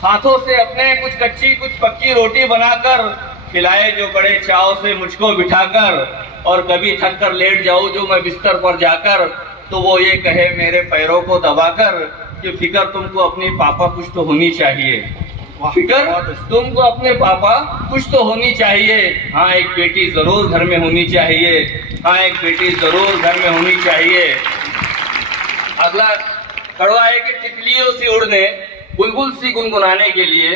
हाथों से अपने कुछ कच्ची कुछ पक्की रोटी बनाकर खिलाए जो बड़े चाव से मुझको बिठाकर, और कभी थक कर लेट जाऊं जो मैं बिस्तर पर जाकर, तो वो ये कहे मेरे पैरों को दबाकर कि फिक्र तुमको अपनी पापा कुछ तो होनी चाहिए, फिक्र तुमको अपने पापा कुछ तो होनी चाहिए। हाँ एक बेटी जरूर घर में होनी चाहिए, हाँ एक बेटी जरूर घर में होनी चाहिए। अगला कड़वा है कि तितलियों से उड़ने बुलबुल सी गुनगुनाने के लिए,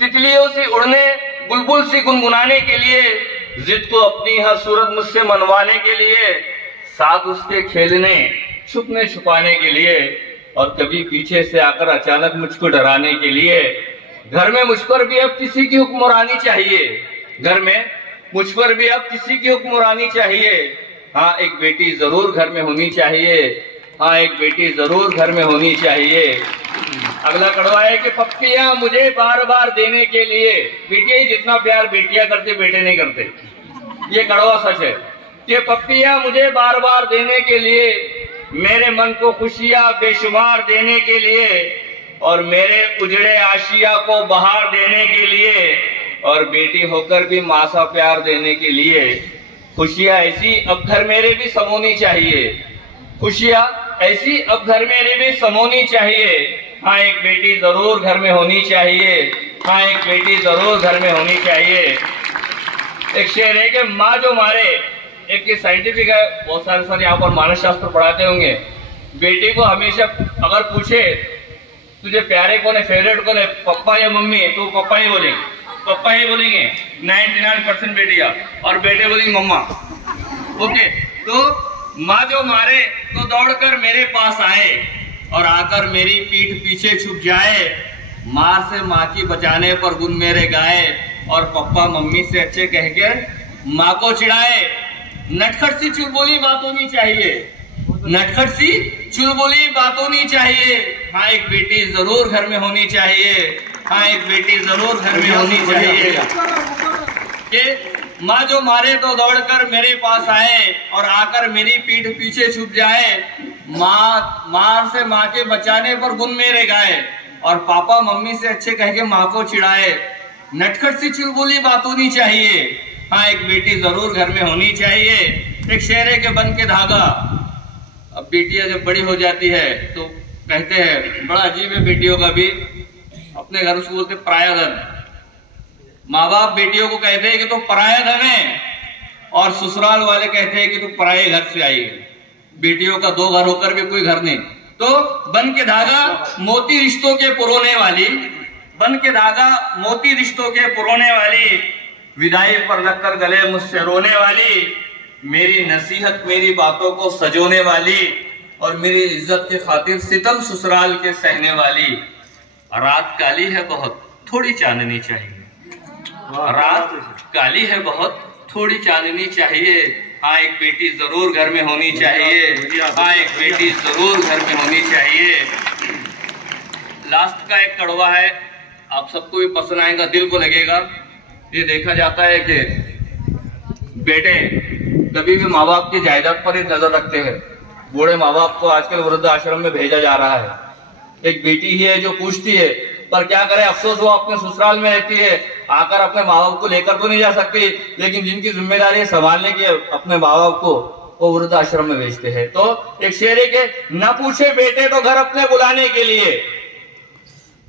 तितलियों से उड़ने बुलबुल सी गुनगुनाने के लिए, जिद को अपनी हर सूरत मुझसे मनवाने के लिए, साथ उसके खेलने छुपने छुपाने के लिए, और कभी पीछे से आकर अचानक मुझको डराने के लिए। घर में मुझ पर भी अब किसी की हुक्मरानी चाहिए, घर में मुझ पर भी अब किसी की हुक्मरानी चाहिए। हाँ एक बेटी जरूर घर में होनी चाहिए, हाँ एक बेटी जरूर घर में होनी चाहिए। अगला कड़वा है कि पप्पियां मुझे बार बार देने के लिए, बेटियां ही जितना प्यार बेटियां करते बेटे नहीं करते, ये कड़वा सच है कि पप्पियां मुझे बार बार देने के लिए, मेरे मन को खुशियां बेशुमार देने के लिए, और मेरे उजड़े आशिया को बहार देने के लिए, और बेटी होकर भी माँ सा प्यार देने के लिए। खुशियां ऐसी अब घर मेरे भी समोनी चाहिए, खुशियां ऐसी अब घर मेरे भी समोनी चाहिए। हाँ एक बेटी जरूर घर में होनी चाहिए, हाँ एक बेटी जरूर घर में होनी चाहिए। एक शेर है कि माँ जो मारे, एक साइंटिफिक है, बहुत सारे यहाँ पर मानस शास्त्र पढ़ाते होंगे। बेटी को हमेशा अगर पूछे तुझे प्यारे कौन है, फेवरेट कौन है, पप्पा या मम्मी, तो पप्पा ही बोलेंगे, पप्पा ही बोलेंगे 99% बेटियां, और बेटे बोलेंगे मम्मा। ओके, तो माँ जो मारे तो दौड़कर मेरे पास आए, और आकर मेरी पीठ पीछे छुप जाए, मार से माँ की बचाने पर गुन मेरे गाए, और पप्पा मम्मी से अच्छे कह के माँ को चिढ़ाए। नटखट सी चुलबुली बात होनी चाहिए, नटखट सी चुलबुली बात होनी चाहिए। हाँ एक बेटी जरूर घर में होनी चाहिए, हाँ एक बेटी जरूर घर में होनी चाहिए। कि माँ जो मारे तो दौड़कर मेरे पास आए, और आकर मेरी पीठ पीछे छुप जाए, मार से माँ के बचाने पर गुन मेरे गाए, और पापा मम्मी से अच्छे कह के माँ को चिढ़ाए। नटखट सी चुलबुली बात होनी चाहिए, हाँ एक बेटी जरूर घर में होनी चाहिए। एक शेरे के बन के धागा, अब बेटियां जब बड़ी हो जाती है तो कहते हैं, बड़ा अजीब है बेटियों का भी, अपने घर उसको बोलते पराया धन। माँ बाप बेटियों को कहते हैं कि तो पराया धन है, और ससुराल वाले कहते हैं कि तू पराये घर से आई है। बेटियों का दो घर होकर भी कोई घर नहीं। तो बन के धागा मोती रिश्तों के पुरोने वाली, बन के धागा मोती रिश्तों के पुरोने वाली, विदाई पर लगकर गले मुझसे रोने वाली, मेरी नसीहत मेरी बातों को सजोने वाली, और मेरी इज्जत की खातिर सितम ससुराल के सहने वाली। रात काली है बहुत थोड़ी चांदनी चाहिए, रात काली है बहुत थोड़ी चांदनी चाहिए। हाँ एक बेटी जरूर घर में होनी चाहिए, हाँ एक बेटी जरूर घर में होनी चाहिए। लास्ट का एक कड़वा है, आप सबको भी पसंद आएगा, दिल को लगेगा। ये देखा जाता है कि बेटे कभी भी माँ बाप की जायदाद पर ही नजर रखते हैं। बूढ़े माँ बाप को आजकल वृद्ध आश्रम में भेजा जा रहा है। एक बेटी ही है जो पूछती है, पर क्या करे अफसोस वो अपने ससुराल में रहती है, आकर अपने माँ बाप को लेकर तो नहीं जा सकती, लेकिन जिनकी जिम्मेदारी है संभालने की अपने माँ बाप को, वो वृद्ध आश्रम में भेजते हैं। तो एक शेर है कि न पूछे बेटे तो घर अपने बुलाने के लिए।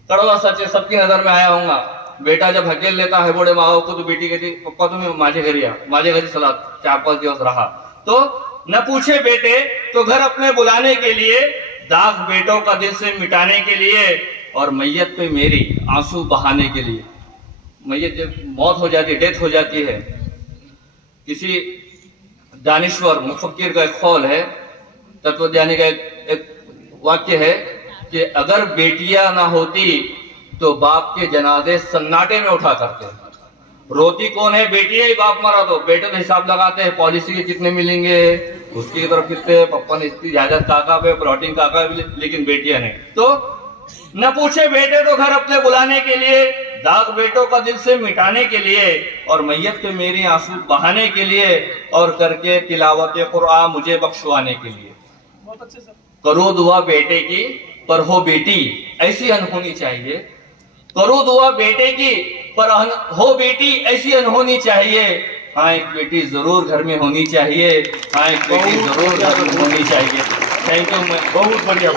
कड़वा सच है, सबकी नजर में आया होगा। बेटा जब हकेल लेता है बूढ़े माँ बाप को, तो बेटी कहती पप्पा तुम्हें माझे घरी सलाह 4-5 दिवस रहा। तो न पूछे बेटे तो घर अपने बुलाने के लिए, दाग बेटों का दिल से मिटाने के लिए, और मैयत पे मेरी आंसू बहाने के लिए। मैयत जब मौत हो जाती है, डेथ हो जाती है, किसी दानिश्वर मुफक्किर का एक कौल है, तत्वज्ञानी का एक वाक्य है कि अगर बेटियां ना होती तो बाप के जनाजे सन्नाटे में उठा करते। रोती कौन है? बेटी है। बाप मरा तो बेटे तो हिसाब लगाते हैं, पॉलिसी के कितने मिलेंगे, उसकी तरफ कितने, पप्पा ने इसकी जायदाद काका पे, प्लॉटिंग काका, लेकिन बेटियां नहीं। तो न पूछे बेटे तो घर अपने बुलाने के लिए, दाग बेटों का दिल से मिटाने के लिए, और मैयत पे मेरी आंसू बहाने के लिए, और करके तिलावत कुरान मुझे बख्शवाने के लिए। बहुत अच्छे सर। करो दुआ बेटे की पर हो बेटी ऐसी अनहोनी चाहिए। करूँ दुआ बेटे की, पर हो बेटी ऐसी अनहोनी चाहिए। हाँ एक बेटी जरूर घर में होनी चाहिए, हाँ एक बेटी जरूर घर में होनी चाहिए। Thank you. बहुत बढ़िया।